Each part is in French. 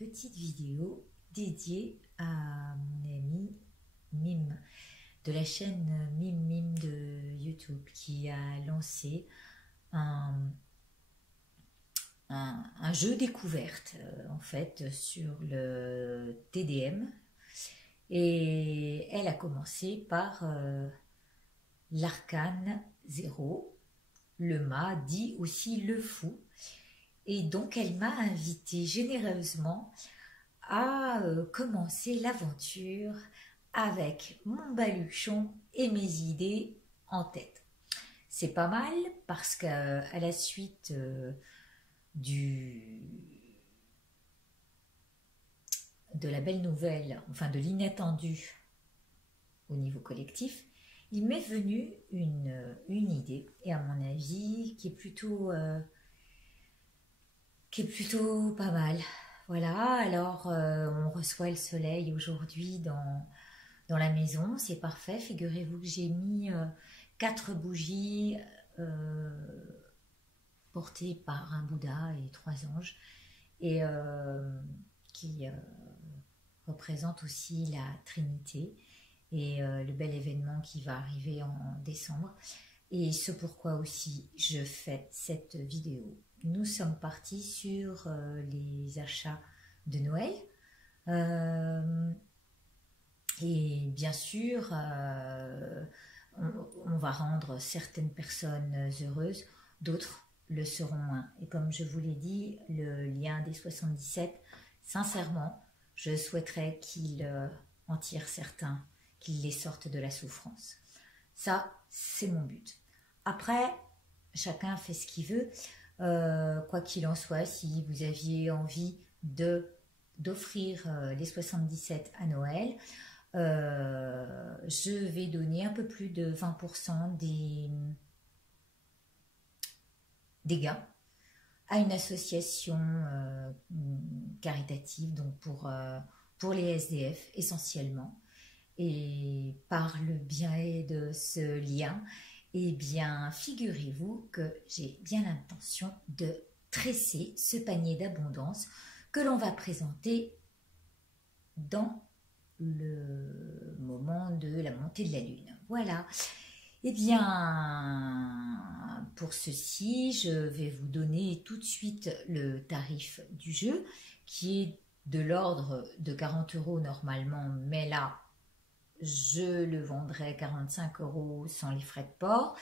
petite vidéo dédiée à mon ami Mime de la chaîne Mime de YouTube qui a lancé un jeu découverte en fait sur le TDM, et elle a commencé par l'arcane 0, le mât dit aussi le fou, et donc elle m'a invité généreusement à commencer l'aventure avec mon baluchon et mes idées en tête. C'est pas mal parce qu'à la suite de la belle nouvelle, enfin de l'inattendu au niveau collectif, il m'est venu une idée, et à mon avis qui est plutôt pas mal. Voilà, alors on reçoit le soleil aujourd'hui dans la maison, c'est parfait. Figurez-vous que j'ai mis 4 bougies portées par un Bouddha et 3 anges, et qui représentent aussi la Trinité et le bel événement qui va arriver en décembre. Et ce pourquoi aussi je fais cette vidéo. Nous sommes partis sur les achats de Noël. Et bien sûr, on va rendre certaines personnes heureuses, d'autres le seront moins. Et comme je vous l'ai dit, le lien des 77, sincèrement, je souhaiterais qu'il en tire certains, qu'il les sorte de la souffrance. Ça, c'est mon but. Après, chacun fait ce qu'il veut. Quoi qu'il en soit, si vous aviez envie d'offrir les 77 à Noël, je vais donner un peu plus de 20% des gains à une association caritative, donc pour les SDF essentiellement. Et par le biais de ce lien, eh bien, figurez-vous que j'ai bien l'intention de tresser ce panier d'abondance que l'on va présenter dans le moment de la montée de la lune. Voilà. Eh bien, pour ceci, je vais vous donner tout de suite le tarif du jeu, qui est de l'ordre de 40 € normalement, mais là, je le vendrai 45 € sans les frais de port.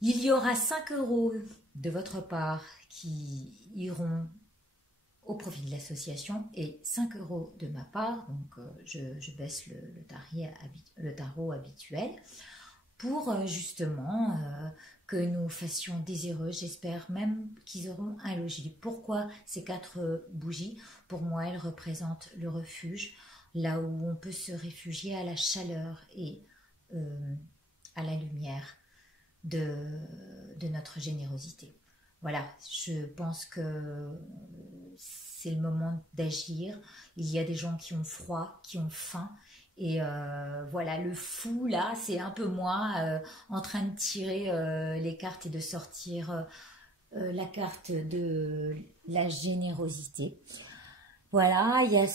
Il y aura 5 € de votre part qui iront au profit de l'association et 5 € de ma part, donc je baisse le tarot habituel pour justement que nous fassions des heureux. J'espère même qu'ils auront un logis. Pourquoi ces 4 bougies? Pour moi, elles représentent le refuge, là où on peut se réfugier à la chaleur et à la lumière de notre générosité. Voilà, je pense que c'est le moment d'agir. Il y a des gens qui ont froid, qui ont faim. Et voilà, le fou, là, c'est un peu moi en train de tirer les cartes et de sortir la carte de la générosité. Voilà, il y a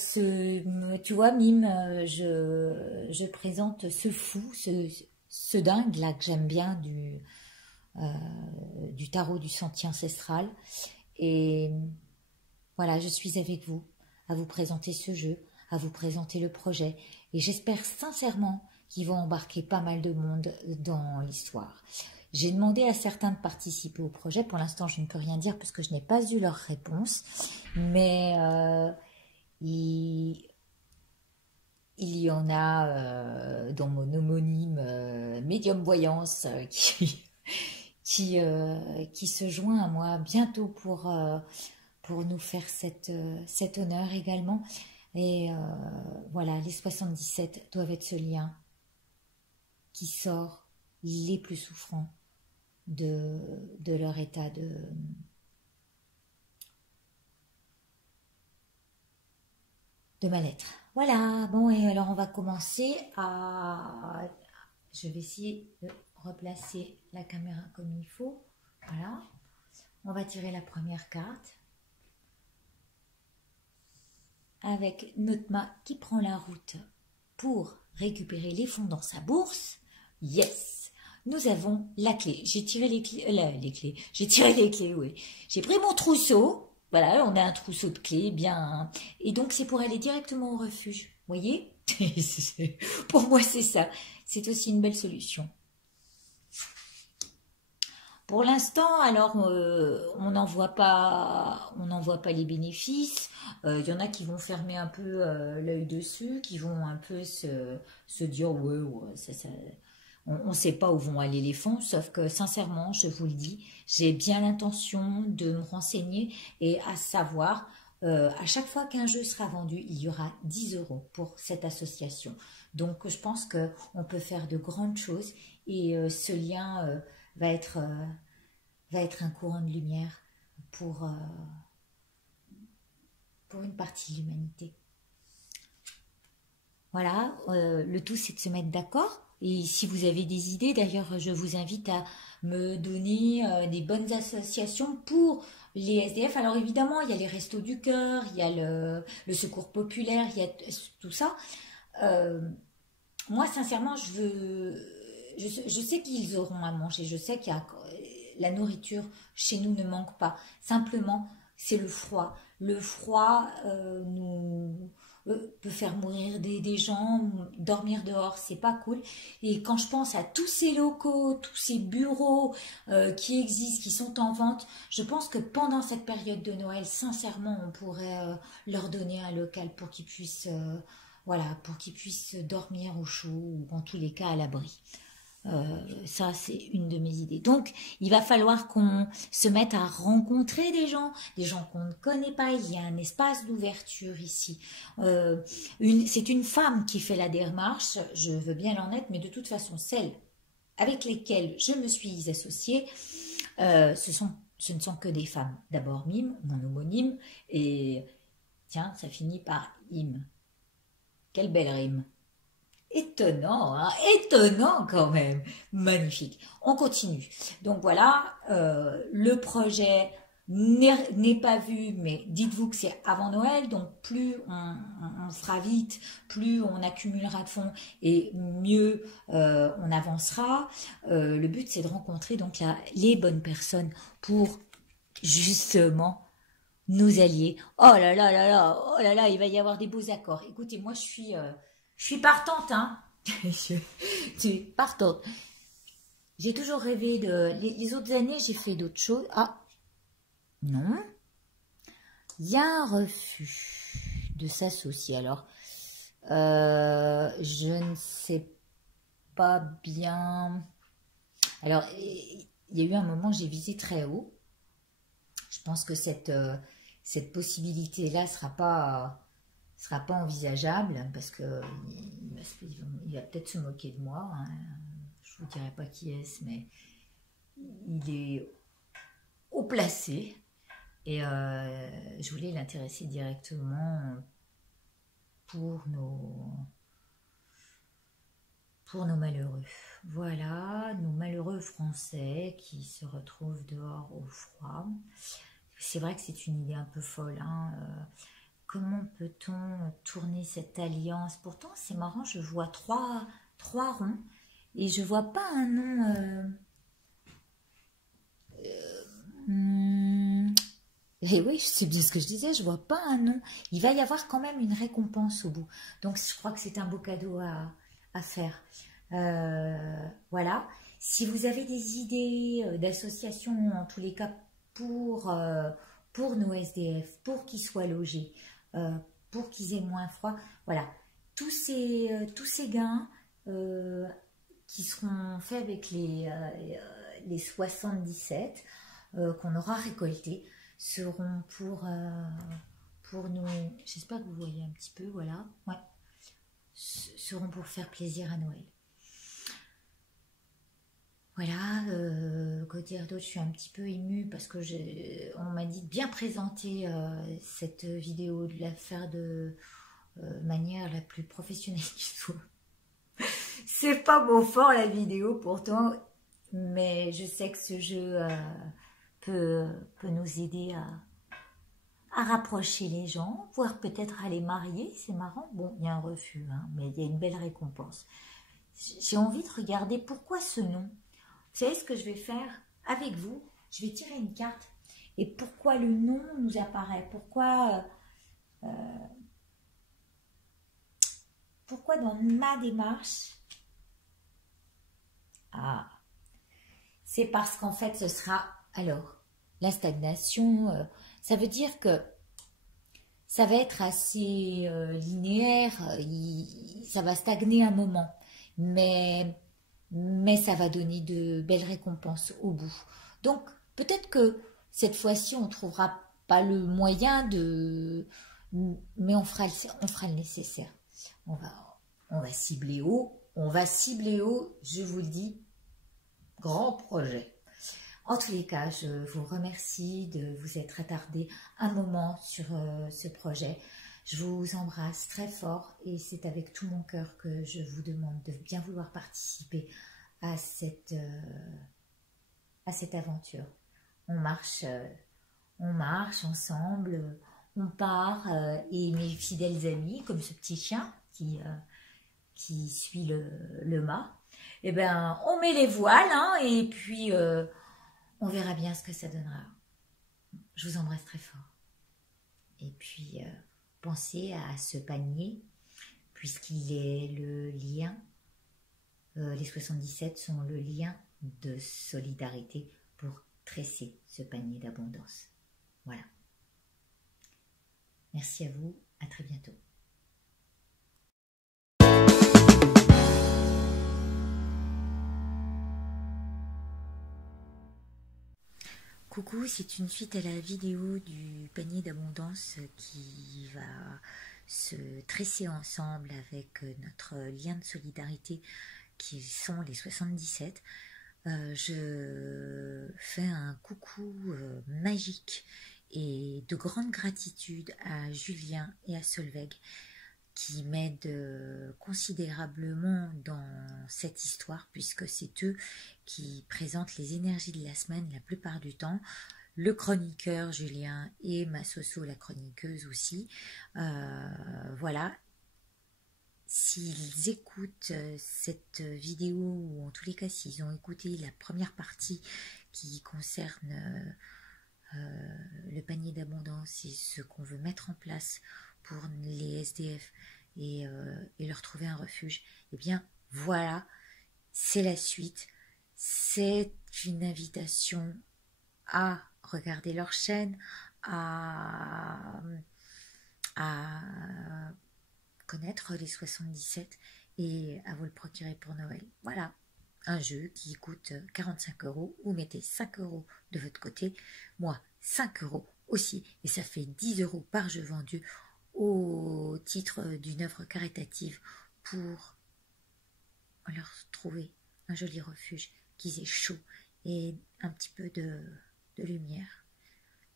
tu vois, Mime, je présente ce fou, ce dingue là que j'aime bien du tarot du sentier ancestral. Et voilà, je suis avec vous à vous présenter ce jeu, à vous présenter le projet. Et j'espère sincèrement qu'ils vont embarquer pas mal de monde dans l'histoire. J'ai demandé à certains de participer au projet. Pour l'instant, je ne peux rien dire parce que je n'ai pas eu leur réponse. Mais il y en a dans mon homonyme Médium Voyance qui se joint à moi bientôt pour nous faire cet honneur également. Et voilà, les 77 doivent être ce lien qui sort les plus souffrants de leur état de mal-être. Voilà, bon, et alors on va commencer à... Je vais essayer de replacer la caméra comme il faut. Voilà. On va tirer la première carte. avec notre main qui prend la route pour récupérer les fonds dans sa bourse. Yes, nous avons la clé. J'ai tiré les clés, j'ai tiré les clés, oui. J'ai pris mon trousseau. Voilà, on a un trousseau de clés, bien. Et donc, c'est pour aller directement au refuge. Vous voyez? Pour moi, c'est ça. C'est aussi une belle solution. Pour l'instant, alors, on n'en voit pas les bénéfices. Il y en a qui vont fermer un peu l'œil dessus, qui vont un peu se dire, ouais, on ne sait pas où vont aller les fonds, sauf que sincèrement, je vous le dis, j'ai bien l'intention de me renseigner et à savoir, à chaque fois qu'un jeu sera vendu, il y aura 10 € pour cette association. Donc, je pense qu'on peut faire de grandes choses et ce lien va être un courant de lumière pour une partie de l'humanité. Voilà, le tout c'est de se mettre d'accord. Et si vous avez des idées, d'ailleurs, je vous invite à me donner des bonnes associations pour les SDF. Alors évidemment, il y a les Restos du Cœur, il y a le Secours Populaire, il y a tout ça. Moi, sincèrement, je sais qu'ils auront à manger, je sais qu'il y a la nourriture chez nous ne manque pas. Simplement, c'est le froid. Le froid peut faire mourir des gens, dormir dehors, c'est pas cool. Et quand je pense à tous ces locaux, tous ces bureaux qui existent, qui sont en vente, je pense que pendant cette période de Noël, sincèrement, on pourrait leur donner un local pour qu'ils puissent, pour qu'ils puissent dormir au chaud ou en tous les cas à l'abri. Ça, c'est une de mes idées. Donc, il va falloir qu'on se mette à rencontrer des gens qu'on ne connaît pas. Il y a un espace d'ouverture ici. C'est une femme qui fait la démarche, je veux bien l'en être, mais de toute façon, celles avec lesquelles je me suis associée, ce ne sont que des femmes. D'abord Mime, mon homonyme, et tiens, ça finit par Im. Quelle belle rime! Étonnant, hein, étonnant quand même, magnifique. On continue. Donc voilà, le projet n'est pas vu, mais dites-vous que c'est avant Noël, donc plus on fera vite, plus on accumulera de fonds et mieux on avancera. Le but c'est de rencontrer donc les bonnes personnes pour justement nous allier. Oh là là là là, oh là là, il va y avoir des beaux accords. Écoutez, moi je suis partante, hein. Je suis partante. J'ai toujours rêvé de... Les autres années, j'ai fait d'autres choses. Ah, non. Il y a un refus de s'associer. Alors, je ne sais pas bien... Alors, il y a eu un moment, j'ai visé très haut. Je pense que cette possibilité-là ne sera pas envisageable parce que il va peut-être se moquer de moi, hein. Je vous dirai pas qui est-ce, mais il est haut placé et je voulais l'intéresser directement pour nos malheureux. Voilà, nos malheureux Français qui se retrouvent dehors au froid. C'est vrai que c'est une idée un peu folle, hein. Comment peut-on tourner cette alliance? Pourtant, c'est marrant, je vois trois ronds et je vois pas un nom. Et oui, c'est bien ce que je disais, je vois pas un nom. Il va y avoir quand même une récompense au bout. Donc, je crois que c'est un beau cadeau à faire. Voilà. Si vous avez des idées d'associations, en tous les cas, pour nos SDF, pour qu'ils soient logés, pour qu'ils aient moins froid. Voilà, tous ces gains qui seront faits avec les 77 qu'on aura récoltés seront pour nous, j'espère que vous voyez un petit peu, voilà, ouais, seront pour faire plaisir à Noël. Voilà, quoi dire d'autre, je suis un petit peu émue parce que on m'a dit de bien présenter cette vidéo, de la faire de manière la plus professionnelle qu'il soit. C'est pas mon fort la vidéo pourtant, mais je sais que ce jeu peut nous aider à rapprocher les gens, voire peut-être à les marier, c'est marrant. Bon, il y a un refus, hein, mais il y a une belle récompense. J'ai envie de regarder pourquoi ce nom. Vous savez ce que je vais faire avec vous? Je vais tirer une carte. Et pourquoi le nom nous apparaît? Pourquoi dans ma démarche? Ah, c'est parce qu'en fait ce sera... Alors, la stagnation, ça veut dire que ça va être assez linéaire, ça va stagner un moment, mais ça va donner de belles récompenses au bout. Donc, peut-être que cette fois-ci, on ne trouvera pas le moyen de... Mais on fera le nécessaire. On va cibler haut. On va cibler haut, je vous le dis, grand projet. En tous les cas, je vous remercie de vous être attardé un moment sur ce projet. Je vous embrasse très fort et c'est avec tout mon cœur que je vous demande de bien vouloir participer à cette aventure. On marche ensemble, on part et mes fidèles amis, comme ce petit chien qui suit le mât, eh ben, on met les voiles hein, et puis on verra bien ce que ça donnera. Je vous embrasse très fort. Et puis, pensez à ce panier, puisqu'il est le lien, les 77 sont le lien de solidarité pour tresser ce panier d'abondance. Voilà. Merci à vous, à très bientôt. Coucou, c'est une suite à la vidéo du panier d'abondance qui va se tresser ensemble avec notre lien de solidarité qui sont les 77. Je fais un coucou magique et de grande gratitude à Julien et à Solveig qui m'aident considérablement dans cette histoire puisque c'est eux qui présentent les énergies de la semaine la plupart du temps. Le chroniqueur Julien et ma Soso la chroniqueuse aussi. Voilà. S'ils écoutent cette vidéo, ou en tous les cas s'ils ont écouté la première partie qui concerne le panier d'abondance et ce qu'on veut mettre en place pour les SDF et leur trouver un refuge, eh bien voilà, c'est la suite. C'est une invitation à regarder leur chaîne, à connaître les 77 et à vous le procurer pour Noël. Voilà, un jeu qui coûte 45 €. Vous mettez 5 € de votre côté, moi 5 € aussi, et ça fait 10 € par jeu vendu au titre d'une œuvre caritative pour leur trouver un joli refuge, qu'ils aient chaud et un petit peu de lumière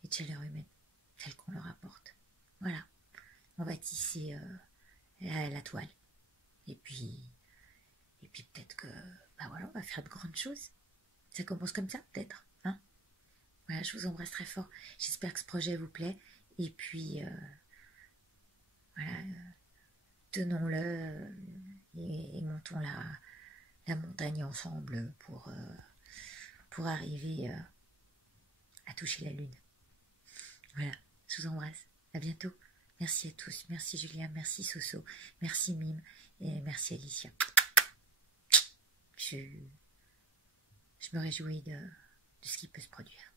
et de chaleur humaine, telle qu'on leur apporte. Voilà, on va tisser la toile. Et puis peut-être que, bah voilà, on va faire de grandes choses. Ça commence comme ça, peut-être. Hein, voilà, je vous embrasse très fort. J'espère que ce projet vous plaît. Et puis, voilà, tenons-le et montons la montagne ensemble pour arriver à toucher la lune. Voilà, je vous embrasse. À bientôt. Merci à tous. Merci Julien, merci Soso, merci Mime et merci Alicia. Je me réjouis de ce qui peut se produire.